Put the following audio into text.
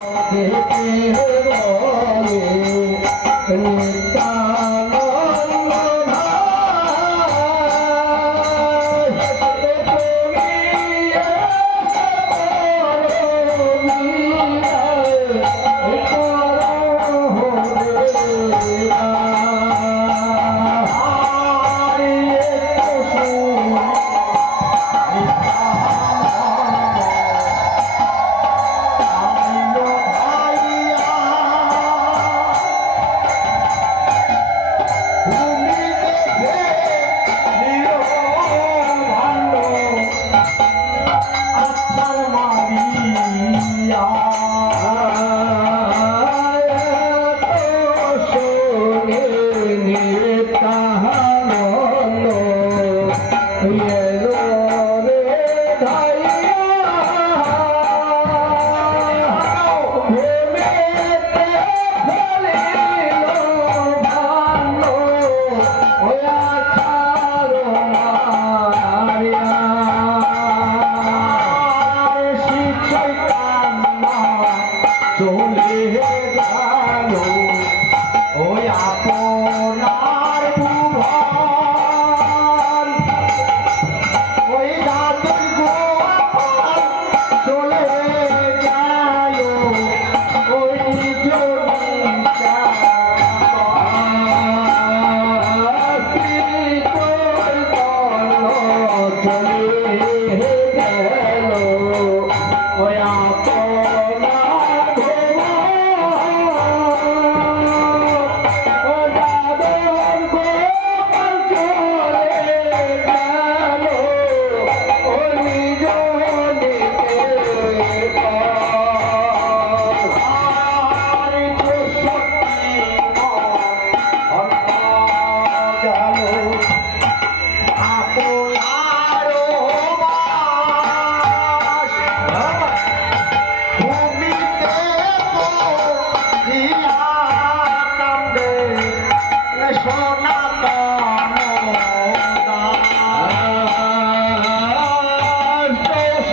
کہے کے अच्छा मारिया